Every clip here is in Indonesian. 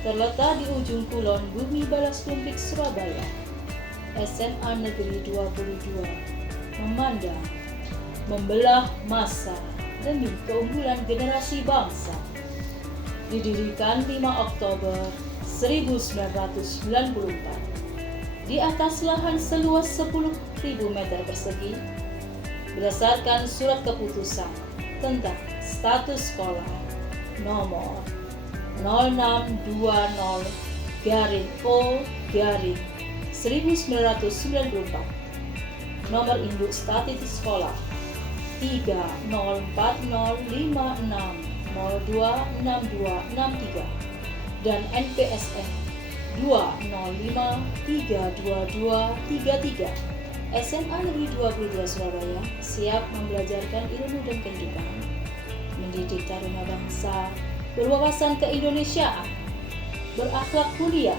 Terletak di ujung kulon Bumi Balas Kumpik, Surabaya, SMA Negeri 22 memandang, membelah masa demi keunggulan generasi bangsa. Didirikan 5 Oktober 1994 di atas lahan seluas 10.000 meter persegi berdasarkan surat keputusan tentang status sekolah nomor 0620-O-1994, nomor induk statistik sekolah 305056026263 dan NPSN 205-32233. SMA Negeri 22 Surabaya siap membelajarkan ilmu dan kehidupan, mendidik taruna bangsa, berwawasan keindonesiaan, berakhlak mulia,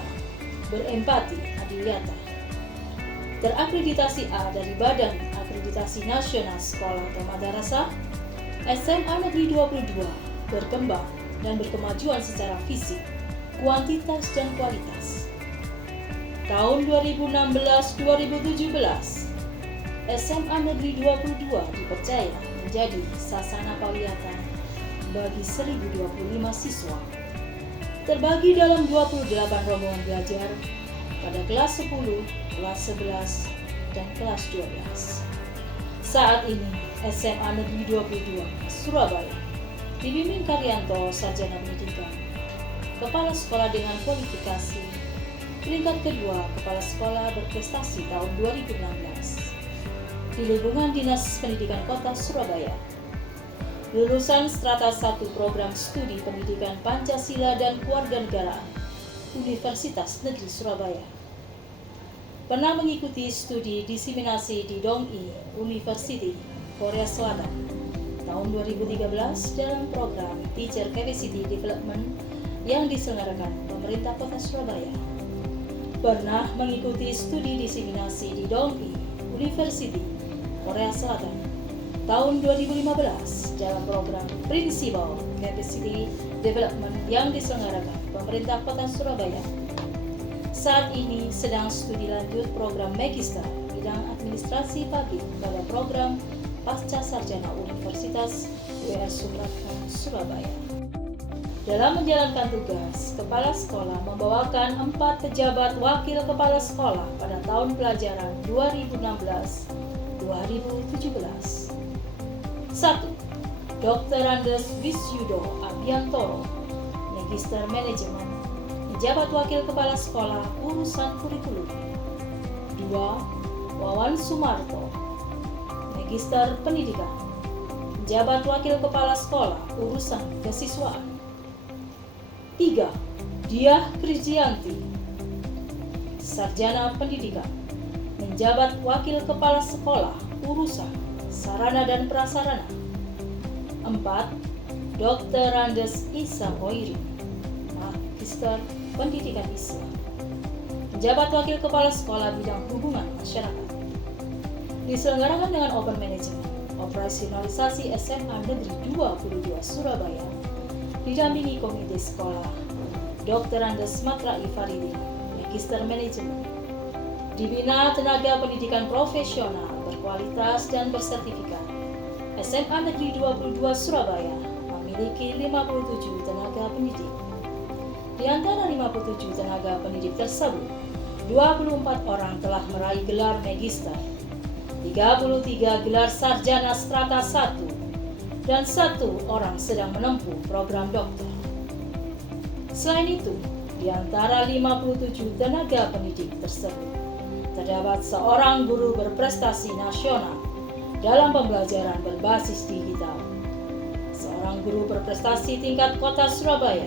berempati, adiliyata. Terakreditasi A dari Badan Akreditasi Nasional Sekolah atau Madrasah, SMA Negeri 22 berkembang dan berkemajuan secara fisik, kuantitas dan kualitas. Tahun 2016-2017, SMA Negeri 22 dipercaya menjadi sasana pawiyatan bagi 1.025 siswa, terbagi dalam 28 rombongan belajar pada kelas 10, kelas 11, dan kelas 12. Saat ini, SMA Negeri 22 Surabaya dibimbing Karyanto Sarjana Pendidikan, Kepala Sekolah dengan kualifikasi peringkat kedua Kepala Sekolah berprestasi tahun 2016 di lingkungan Dinas Pendidikan Kota Surabaya. Lulusan Strata 1 Program Studi Pendidikan Pancasila dan Kewarganegaraan Universitas Negeri Surabaya. Pernah mengikuti studi diseminasi di Donghae University, Korea Selatan tahun 2013 dalam program Teacher Capacity Development yang diselenggarakan pemerintah Kota Surabaya. Pernah mengikuti studi diseminasi di Donghae University, Korea Selatan tahun 2015 dalam program Principal Capacity Development yang diselenggarakan pemerintah Kota Surabaya. Saat ini sedang studi lanjut program Magister bidang administrasi publik pada program Pasca Sarjana Universitas UR Supratman Surabaya. Dalam menjalankan tugas, Kepala Sekolah membawakan 4 pejabat wakil Kepala Sekolah pada tahun pelajaran 2016-2017. 1. Dr. Andes Wisyudo Abiantoro, Magister Manajemen, Pejabat Wakil Kepala Sekolah Urusan Kurikulum. 2. Wawan Sumarto, Magister Pendidikan, Pejabat Wakil Kepala Sekolah Urusan Kesiswaan. 3. Diah Krijianti, Sarjana Pendidikan, Menjabat Wakil Kepala Sekolah Urusan Sarana dan Prasarana. 4. Dr. Andes Isa Hoiri, Magister Pendidikan Islam, Penjabat Wakil Kepala Sekolah Bidang Hubungan Masyarakat. Diselenggarakan dengan Open Management, Operasionalisasi SMA Negeri 22 Surabaya, didampingi Komite Sekolah, Dr. Andes Matrai Faridi, Magister Manajemen. Dibina tenaga pendidikan profesional berkualitas dan bersertifikat. SMA Negeri 22 Surabaya memiliki 57 tenaga pendidik. Di antara 57 tenaga pendidik tersebut, 24 orang telah meraih gelar Magister, 33 gelar Sarjana Strata 1, dan 1 orang sedang menempuh program dokter. Selain itu, di antara 57 tenaga pendidik tersebut, terdapat seorang guru berprestasi nasional dalam pembelajaran berbasis digital. Seorang guru berprestasi tingkat kota Surabaya,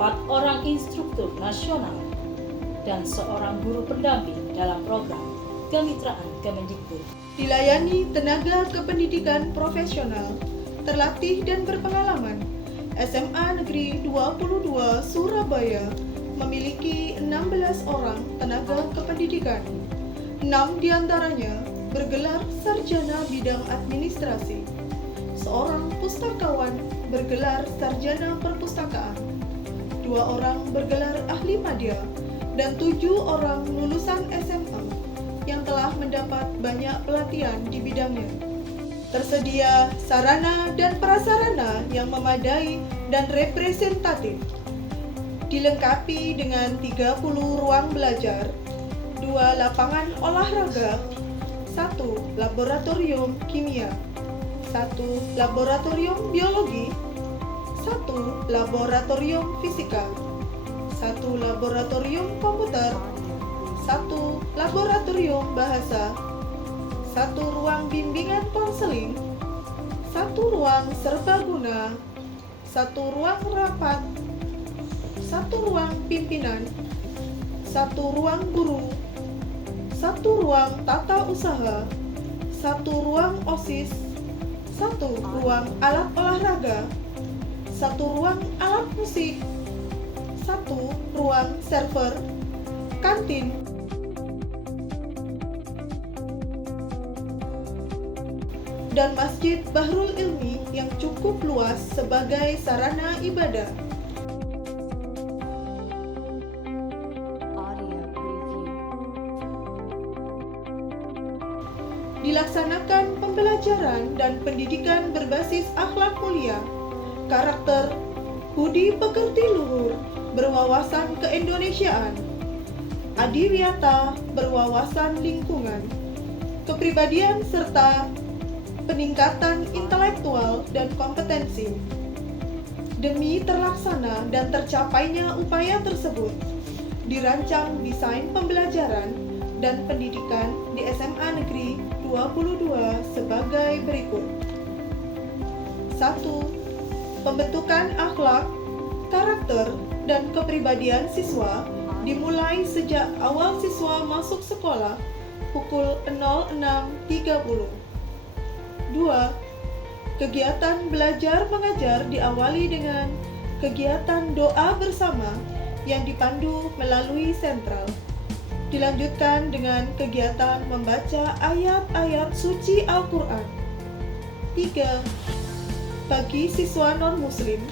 4 orang instruktur nasional, dan seorang guru pendamping dalam program kemitraan Kemendikbud. Dilayani tenaga kependidikan profesional, terlatih dan berpengalaman. SMA Negeri 22 Surabaya memiliki 16 orang tenaga kependidikan. 6 diantaranya bergelar sarjana bidang administrasi. Seorang pustakawan bergelar sarjana perpustakaan. 2 orang bergelar ahli media dan 7 orang lulusan SMA yang telah mendapat banyak pelatihan di bidangnya. Tersedia sarana dan prasarana yang memadai dan representatif. Dilengkapi dengan 30 ruang belajar, 2 lapangan olahraga, 1 laboratorium kimia, 1 laboratorium biologi, 1 laboratorium fisika, 1 laboratorium komputer, 1 laboratorium bahasa, 1 ruang bimbingan konseling, 1 ruang serbaguna, 1 ruang rapat, 1 ruang pimpinan, 1 ruang guru, 1 ruang tata usaha, 1 ruang OSIS, 1 ruang alat olahraga, 1 ruang alat musik, 1 ruang server, kantin, dan Masjid Bahrul Ilmi yang cukup luas sebagai sarana ibadah. Dilaksanakan pembelajaran dan pendidikan berbasis akhlak mulia, karakter, budi pekerti luhur, berwawasan keindonesiaan, adiwiyata, berwawasan lingkungan, kepribadian serta peningkatan intelektual dan kompetensi. Demi terlaksana dan tercapainya upaya tersebut, dirancang desain pembelajaran dan pendidikan di SMA Negeri 22 sebagai berikut. 1. Pembentukan akhlak, karakter, dan kepribadian siswa dimulai sejak awal siswa masuk sekolah pukul 06.30. 2. Kegiatan belajar mengajar diawali dengan kegiatan doa bersama yang dipandu melalui sentral. Dilanjutkan dengan kegiatan membaca ayat-ayat suci Al-Quran. 3. Bagi siswa non-muslim,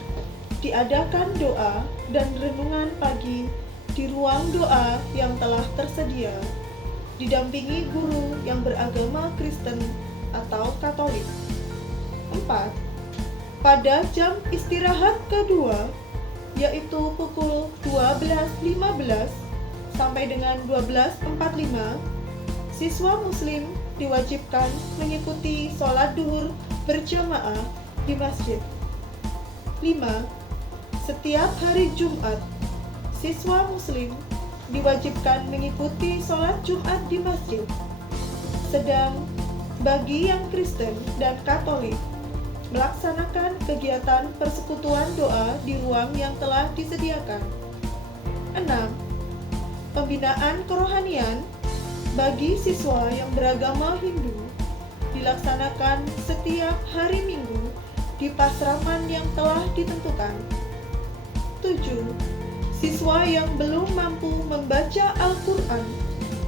diadakan doa dan renungan pagi di ruang doa yang telah tersedia, didampingi guru yang beragama Kristen atau Katolik. 4. Pada jam istirahat kedua, yaitu pukul 12.15 sampai dengan 12.45, siswa muslim diwajibkan mengikuti sholat duhur berjamaah di masjid. 5. Setiap hari Jumat, siswa muslim diwajibkan mengikuti sholat Jumat di masjid. Sedang bagi yang Kristen dan Katolik, melaksanakan kegiatan persekutuan doa di ruang yang telah disediakan. 6. Pembinaan kerohanian bagi siswa yang beragama Hindu dilaksanakan setiap hari Minggu di pasraman yang telah ditentukan. 7. Siswa yang belum mampu membaca Al-Quran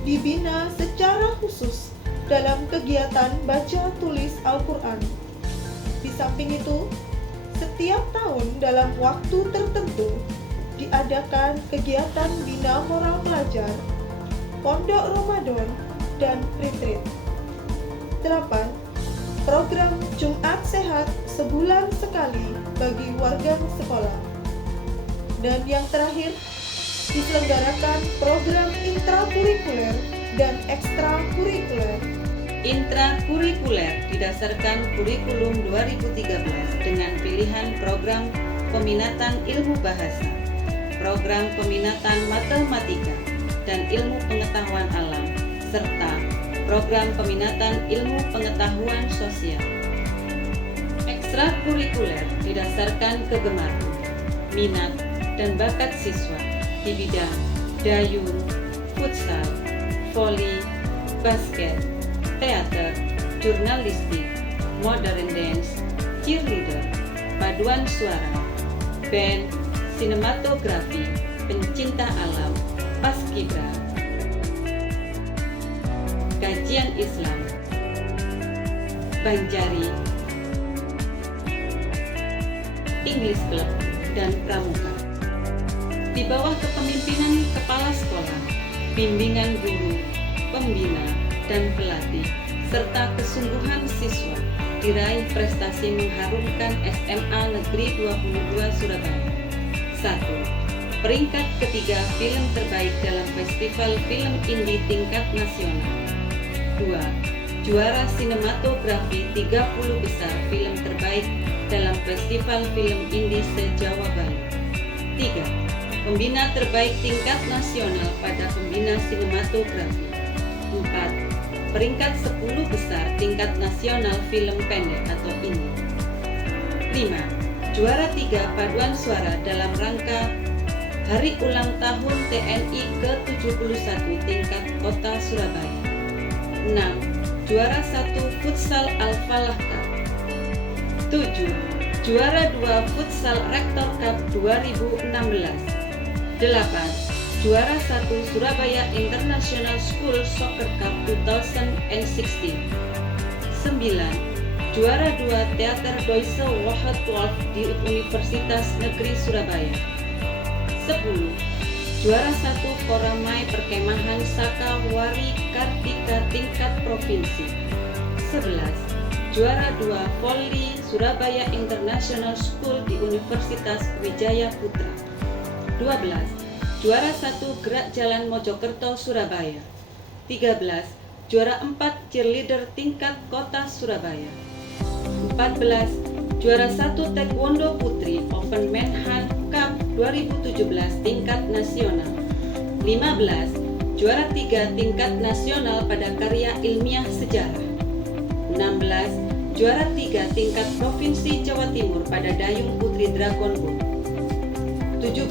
dibina secara khusus dalam kegiatan baca tulis Al-Quran. Di samping itu, setiap tahun dalam waktu tertentu diadakan kegiatan bina moral pelajar, pondok Ramadan, dan retreat. 8. Program Jumat Sehat sebulan sekali bagi warga sekolah. Dan yang terakhir, diselenggarakan program intrakurikuler dan ekstrakurikuler. Intrakurikuler didasarkan kurikulum 2013 dengan pilihan program peminatan ilmu bahasa, program peminatan matematika dan ilmu pengetahuan alam, serta program peminatan ilmu pengetahuan sosial. Ekstrakurikuler didasarkan kegemaran, minat, dan bakat siswa di bidang dayung, futsal, voli, basket, teater, jurnalistik, modern dance, cheerleader, paduan suara, band, sinematografi, pencinta alam, paskibra, kajian Islam, banjari, English Club, dan pramuka. Di bawah kepemimpinan kepala sekolah, bimbingan guru, pembina, dan pelatih, serta kesungguhan siswa, diraih prestasi mengharumkan SMA Negeri 22 Surabaya. 1. Peringkat ketiga film terbaik dalam Festival Film Indie tingkat nasional. 2. Juara sinematografi 30 besar film terbaik dalam Festival Film Indie se-Jawa Bali. 3. Pembina terbaik tingkat nasional pada pembina sinematografi. 4. Peringkat 10 besar tingkat nasional film pendek atau indie. 5. Juara 3 paduan suara dalam rangka Hari Ulang Tahun TNI ke-71 tingkat Kota Surabaya. 6. Juara 1 Futsal Al-Falah Cup. 7. Juara 2 Futsal Rektor Cup 2016. 8. Juara 1 Surabaya International School Soccer Cup 2016. 9. Juara 2 Teater Deutsche Waldorf di Universitas Negeri Surabaya. 10. Juara 1 Koramai Perkemahan Saka Wari Kartika tingkat provinsi. 11. Juara 2 Voli Surabaya International School di Universitas Wijaya Putra. 12. Juara 1 Gerak Jalan Mojokerto Surabaya. 13. Juara 4 cheerleader tingkat Kota Surabaya. 14. Juara 1 Taekwondo Putri Open Menhan Cup 2017 tingkat nasional. 15. Juara 3 tingkat nasional pada karya ilmiah sejarah. 16. Juara 3 tingkat Provinsi Jawa Timur pada Dayung Putri Dragon Boat. 17.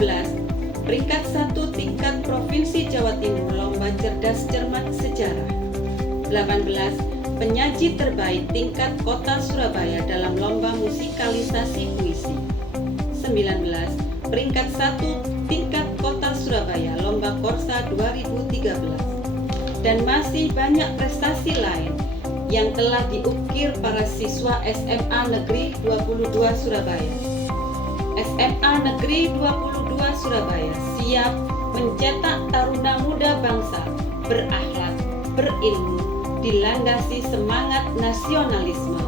Peringkat 1 tingkat Provinsi Jawa Timur Lomba Cerdas Cermat Sejarah. 18. Penyaji terbaik tingkat Kota Surabaya dalam Lomba Musikalisasi Puisi. 19. Peringkat 1 tingkat Kota Surabaya Lomba Korsa 2013. Dan masih banyak prestasi lain yang telah diukir para siswa SMA Negeri 22 Surabaya. SMA Negeri 22 Surabaya siap mencetak taruna muda bangsa berakhlak, berilmu, dilandasi semangat nasionalisme.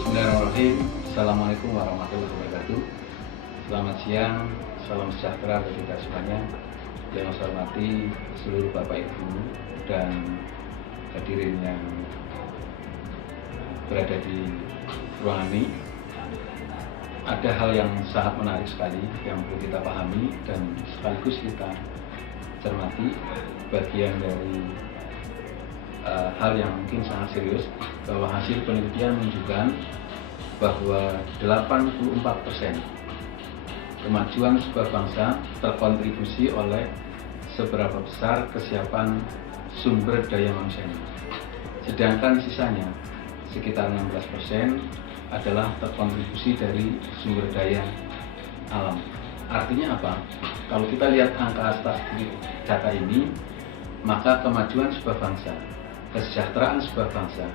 Bismillahirrahmanirrahim. Assalamualaikum warahmatullahi wabarakatuh. Selamat siang, salam sejahtera bagi kita semuanya. Yang saya hormati seluruh Bapak Ibu dan hadirin yang berada di ruangan ini. Ada hal yang sangat menarik sekali yang perlu kita pahami dan sekaligus kita cermati, bagian dari hal yang mungkin sangat serius, bahwa hasil penelitian menunjukkan bahwa 84% kemajuan sebuah bangsa terkontribusi oleh seberapa besar kesiapan sumber daya manusianya. Sedangkan sisanya sekitar 16% adalah terkontribusi dari sumber daya alam. Artinya apa? Kalau kita lihat angka statistik data ini, maka kemajuan sebuah bangsa, kesejahteraan sebuah bangsa,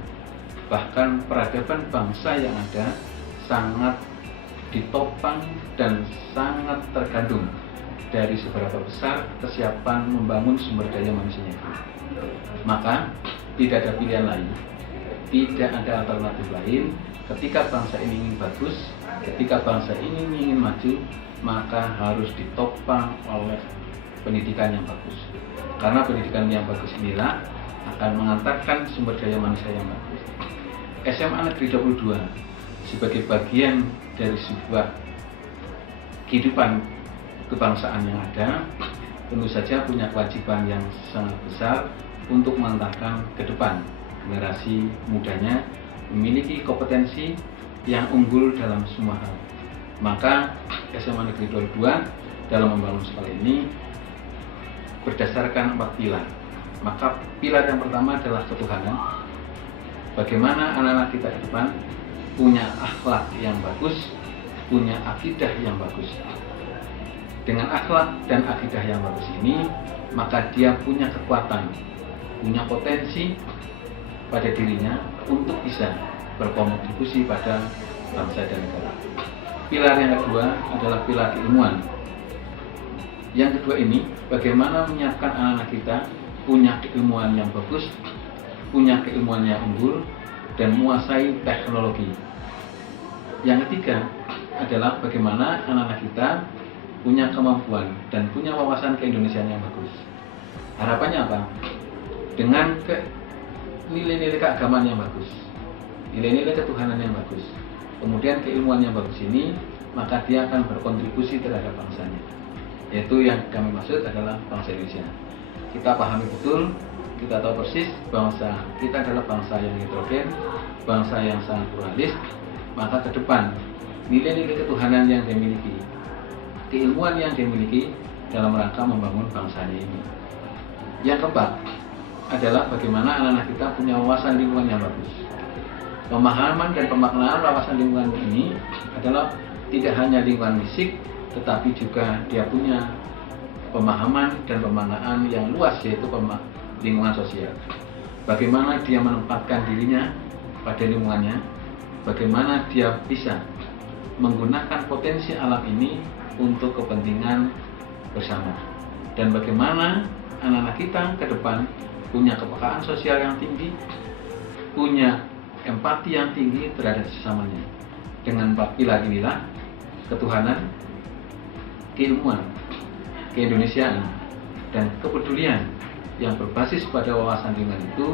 bahkan peradaban bangsa yang ada sangat ditopang dan sangat tergantung dari seberapa besar kesiapan membangun sumber daya manusianya itu. Maka tidak ada pilihan lain, tidak ada alternatif lain. Ketika bangsa ini ingin bagus, ketika bangsa ini ingin maju, maka harus ditopang oleh pendidikan yang bagus. Karena pendidikan yang bagus inilah akan mengantarkan sumber daya manusia yang bagus. SMA Negeri 22 sebagai bagian dari sebuah kehidupan kebangsaan yang ada, tentu saja punya kewajiban yang sangat besar untuk mengantarkan ke depan generasi mudanya memiliki kompetensi yang unggul dalam semua hal. Maka SMA Negeri 22 dalam membangun sekolah ini berdasarkan 4 pilar. Maka pilar yang pertama adalah ketuhanan. Bagaimana anak-anak kita ke depan punya akhlak yang bagus, punya akidah yang bagus. Dengan akhlak dan akidah yang bagus ini, maka dia punya kekuatan, punya potensi pada dirinya untuk bisa berkontribusi pada bangsa dan negara. Pilar yang kedua adalah pilar keilmuan. Yang kedua ini, bagaimana menyiapkan anak-anak kita punya keilmuan yang bagus, punya keilmuan yang unggul, dan menguasai teknologi. Yang ketiga adalah bagaimana anak-anak kita punya kemampuan dan punya wawasan keindonesiaan yang bagus. Harapannya apa? Dengan nilai-nilai keagamaan yang bagus, nilai-nilai ketuhanan yang bagus, kemudian keilmuan yang bagus ini, maka dia akan berkontribusi terhadap bangsanya. Yaitu yang kami maksud adalah bangsa Indonesia. Kita pahami betul, kita tahu persis bangsa kita adalah bangsa yang heterogen, bangsa yang sangat pluralis. Maka ke depan nilai-nilai ketuhanan yang dimiliki, keilmuan yang dimiliki dalam rangka membangun bangsanya ini. Yang keempat adalah bagaimana anak-anak kita punya wawasan lingkungan yang bagus. Pemahaman dan pemaknaan wawasan lingkungan ini adalah tidak hanya lingkungan fisik, tetapi juga dia punya pemahaman dan pemaknaan yang luas, yaitu lingkungan sosial. Bagaimana dia menempatkan dirinya pada lingkungannya, bagaimana dia bisa menggunakan potensi alam ini untuk kepentingan bersama, dan bagaimana anak-anak kita ke depan punya kepekaan sosial yang tinggi, punya empati yang tinggi terhadap sesamanya. Dengan 4 pilar inilah, ketuhanan, keilmuan, keindonesiaan, dan kepedulian yang berbasis pada wawasan lingkungan itu,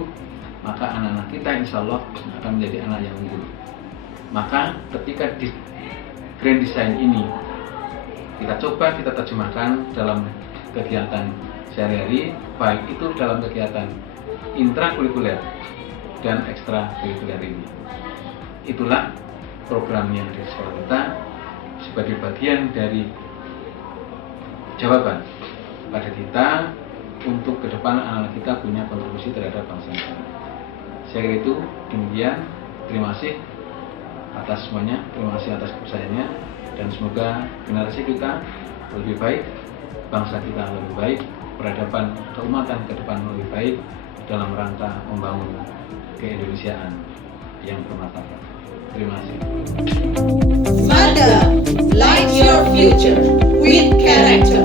maka anak-anak kita insya Allah akan menjadi anak yang unggul. Maka ketika di Grand Design ini kita coba kita terjemahkan dalam kegiatan sehari-hari, baik itu dalam kegiatan intrakurikuler dan ekstrakurikuler ini. Itulah program yang di sekolah kita sebagai bagian dari jawaban pada kita untuk ke depan anak-anak kita punya kontribusi terhadap bangsa negara. Saya kira itu demikian. Terima kasih atas semuanya, terima kasih atas kepercayaannya, dan semoga generasi kita lebih baik, bangsa kita lebih baik, peradaban keumatan ke depan lebih baik dalam rangka membangun keindonesiaan yang bermartabat. Terima kasih. Mada, light your future with character.